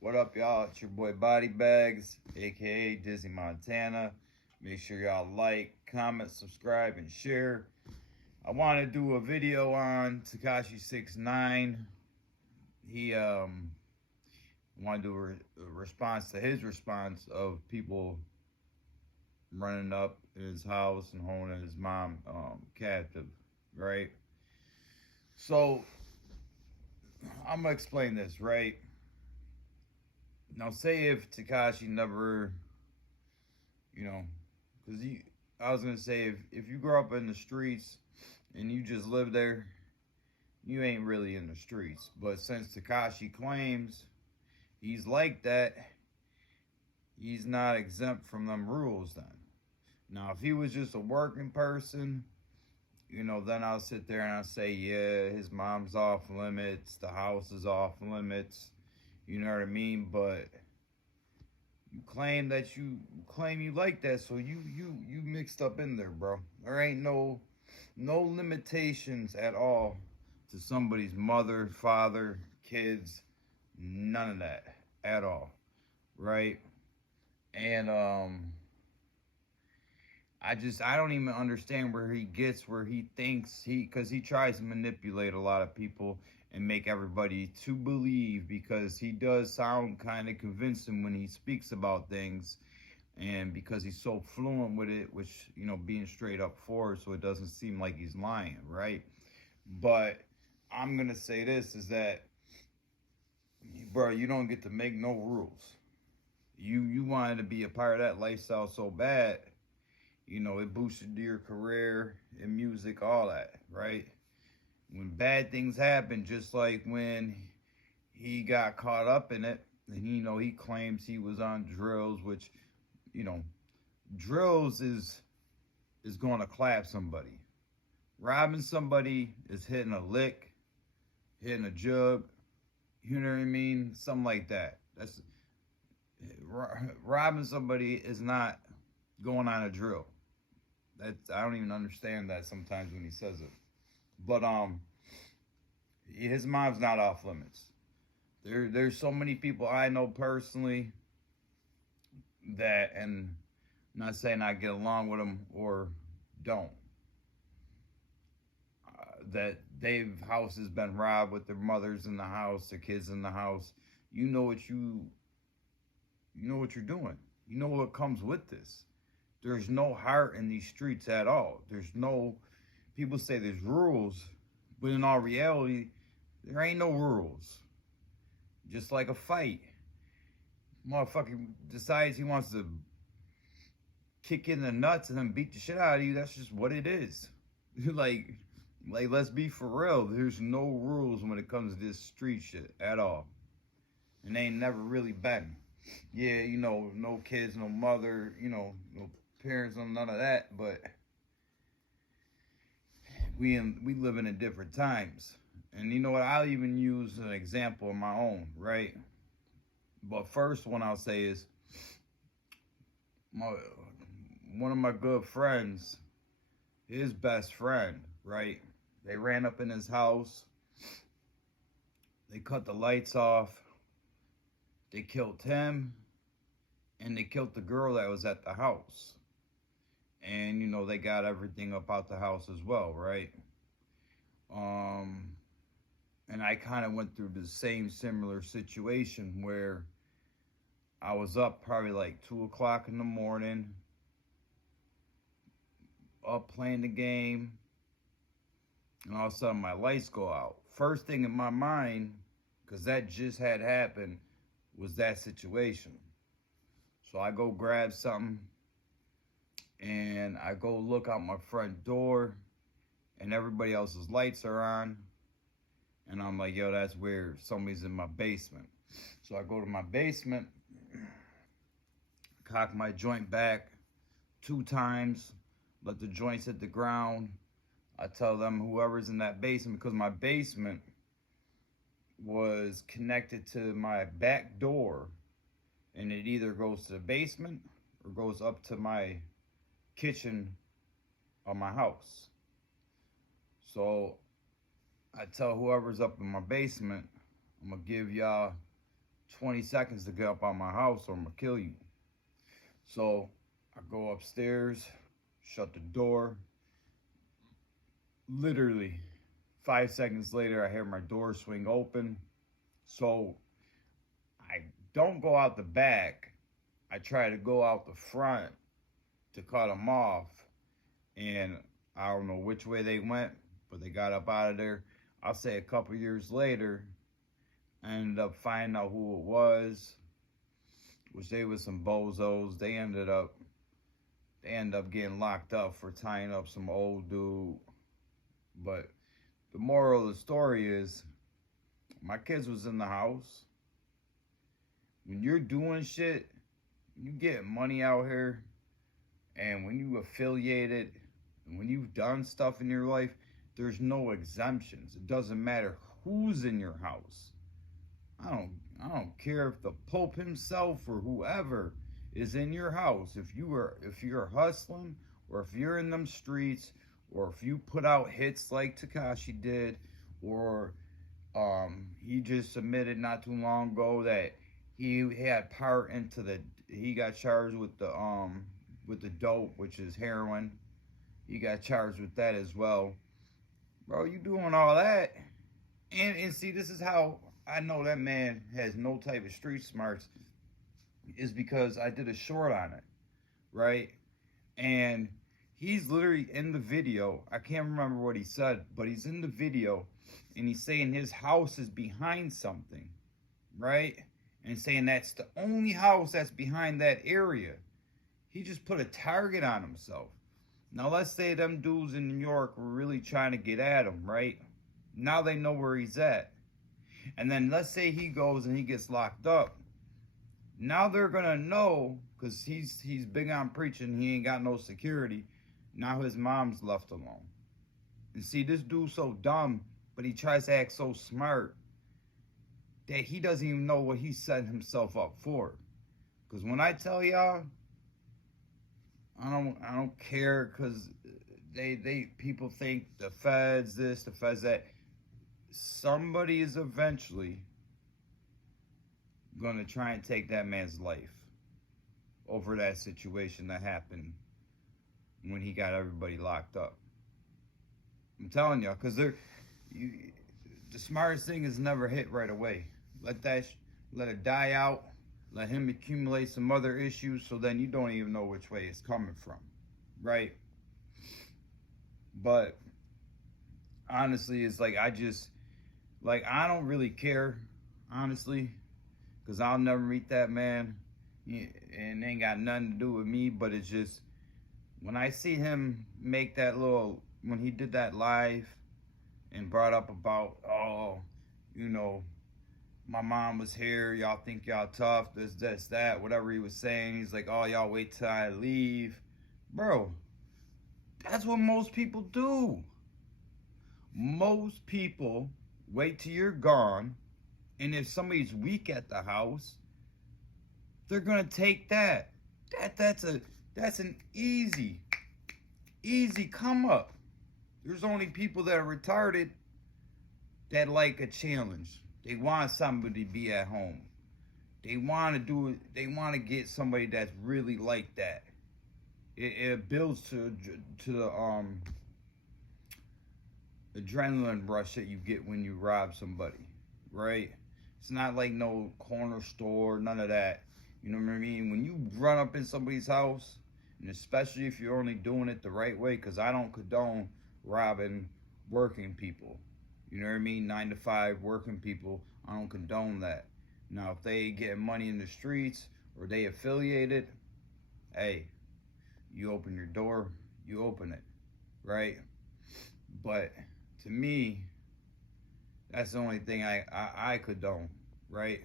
What up, y'all? It's your boy Body Bags, aka Dizzy Montana. Make sure y'all like, comment, subscribe, and share. I want to do a video on Tekashi 69. He wanted to do a response to his response of people running up in his house and holding his mom captive, right? So I'm gonna explain this, right? Now, say if Tekashi never, you know, because I was gonna say if you grow up in the streets and you just live there, you ain't really in the streets. But since Tekashi claims he's like that, he's not exempt from them rules then. Now, if he was just a working person, then I'll sit there and I'll say, yeah, his mom's off limits, the house is off limits, you know what I mean? But you claim you like that, so you mixed up in there, bro. There ain't no limitations at all to somebody's mother, father, kids, none of that at all, right? And I don't even understand where he thinks because he tries to manipulate a lot of people and make everybody to believe, because he does sound kind of convincing when he speaks about things, and because he's so fluent with it, which, being straight up forward, so it doesn't seem like he's lying, right? But I'm gonna say this is that, bro, you don't get to make no rules. You wanted to be a part of that lifestyle so bad, it boosted your career in music, all that, right? When bad things happen, just like when he got caught up in it, and he claims he was on drills, which, you know, drills is going to clap somebody. Robbing somebody is hitting a lick, hitting a jug, you know what I mean? Something like that. That's robbing somebody is not going on a drill. I don't even understand that sometimes when he says it. But his mom's not off limits. There's so many people I know personally that, and I'm not saying I get along with them or don't, that they've houses been robbed with their mothers in the house, their kids in the house. You know what you're doing. You know what comes with this. There's no heart in these streets at all. People say there's rules, but in all reality, there ain't no rules. Just like a fight. Motherfucker decides he wants to kick in the nuts and then beat the shit out of you. That's just what it is. like, let's be for real. There's no rules when it comes to this street shit at all. And they ain't never really been. Yeah, no kids, no mother, no parents, no none of that, but we living in different times. And you know what? I'll even use an example of my own, right? But first one I'll say is one of my good friends, his best friend, right? They ran up in his house. They cut the lights off. They killed him. And they killed the girl that was at the house. And, they got everything up out the house as well, right? And I kind of went through the same similar situation where I was up probably like 2 o'clock in the morning, up playing the game, and all of a sudden my lights go out. First thing in my mind, because that just had happened, was that situation. So I go grab something, and I go look out my front door, and everybody else's lights are on. And I'm like, yo, that's weird. Somebody's in my basement. So I go to my basement, cock my joint back 2 times, let the joints hit the ground. I tell them, whoever's in that basement, because my basement was connected to my back door, and it either goes to the basement or goes up to my kitchen of my house. So I tell whoever's up in my basement, I'm gonna give y'all 20 seconds to get up on my house or I'm gonna kill you. So I go upstairs, shut the door. Literally 5 seconds later, I hear my door swing open. So I don't go out the back. I try to go out the front to cut them off. And I don't know which way they went, but they got up out of there. I'll say a couple years later, I ended up finding out who it was, which they were some bozos. They ended up getting locked up for tying up some old dude. But the moral of the story is, my kids was in the house. When you're doing shit, you get money out here, and when you affiliated, and when you've done stuff in your life, there's no exemptions. It doesn't matter who's in your house. I don't care if the Pope himself or whoever is in your house. If you're hustling, or if you're in them streets, or if you put out hits like Tekashi did, or he just submitted not too long ago that he had part into he got charged with the dope, which is heroin. He got charged with that as well. Bro, you doing all that. And see, this is how I know that man has no type of street smarts, is because I did a short on it, right? And he's literally in the video. I can't remember what he said, but he's in the video and he's saying his house is behind something, right? And saying that's the only house that's behind that area. He just put a target on himself. Now, let's say them dudes in New York were really trying to get at him, right? Now they know where he's at. And then let's say he goes and he gets locked up. Now they're going to know, because he's big on preaching, he ain't got no security. Now his mom's left alone. And see, this dude's so dumb, but he tries to act so smart that he doesn't even know what he's setting himself up for. Because when I tell y'all, I don't care, because people think the feds this, the feds that. Somebody is eventually gonna try and take that man's life over that situation that happened when he got everybody locked up. I'm telling y'all, because the smartest thing is never hit right away. Let it die out. Let him accumulate some other issues, so then you don't even know which way it's coming from, right? But honestly, it's like I don't really care, honestly, because I'll never meet that man, and it ain't got nothing to do with me. But it's just, when I see him make that when he did that live and brought up about, my mom was here, y'all think y'all tough, this, that, whatever he was saying. He's like, oh, y'all wait till I leave. Bro, that's what most people do. Most people wait till you're gone, and if somebody's weak at the house, they're gonna take that. That's an easy come up. There's only people that are retarded that like a challenge. They want somebody to be at home. They want to do it. They want to get somebody that's really like that. It builds to the adrenaline rush that you get when you rob somebody, right? It's not like no corner store, none of that. You know what I mean? When you run up in somebody's house, and especially if you're only doing it the right way, because I don't condone robbing working people. You know what I mean? 9 to 5 working people. I don't condone that. Now, if they get money in the streets or they affiliated, hey, you open your door, you open it, right? But to me, that's the only thing I condone, right?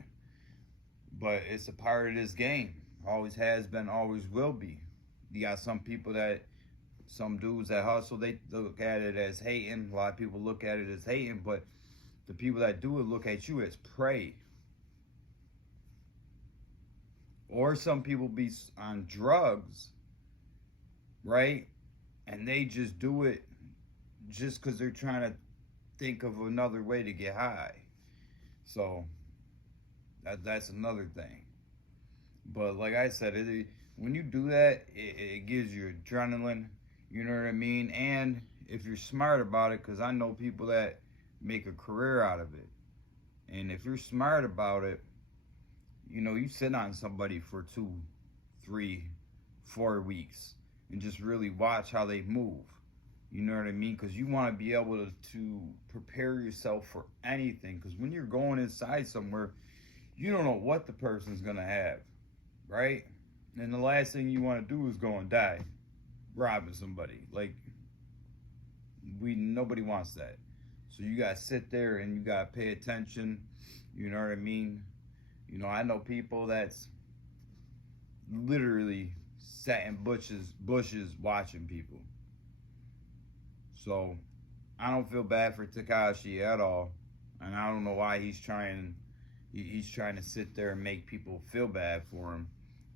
But it's a part of this game. Always has been, always will be. You got some dudes that hustle, they look at it as hating. A lot of people look at it as hating, but the people that do it look at you as prey. Or some people be on drugs, right? And they just do it just because they're trying to think of another way to get high. So That's another thing. But like I said, when you do that, it gives you adrenaline. You know what I mean? And if you're smart about it, because I know people that make a career out of it. And if you're smart about it, you know, you sit on somebody for 2, 3, 4 weeks and just really watch how they move. You know what I mean? Because you want to be able to prepare yourself for anything. Because when you're going inside somewhere, you don't know what the person's going to have, right? And the last thing you want to do is go and die robbing somebody. Like, nobody wants that. So you got to sit there and you got to pay attention. You know what I mean? You know, I know people that's literally sat in bushes watching people. So I don't feel bad for Tekashi at all, and I don't know why he's trying to sit there and make people feel bad for him,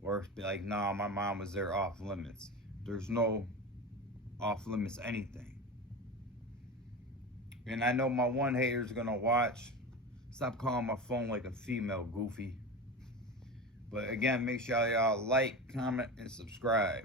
or be like, nah, my mom was there off limits. There's no off limits anything. And I know my one hater's gonna watch. Stop calling my phone like a female, goofy. But again, make sure y'all like, comment, and subscribe.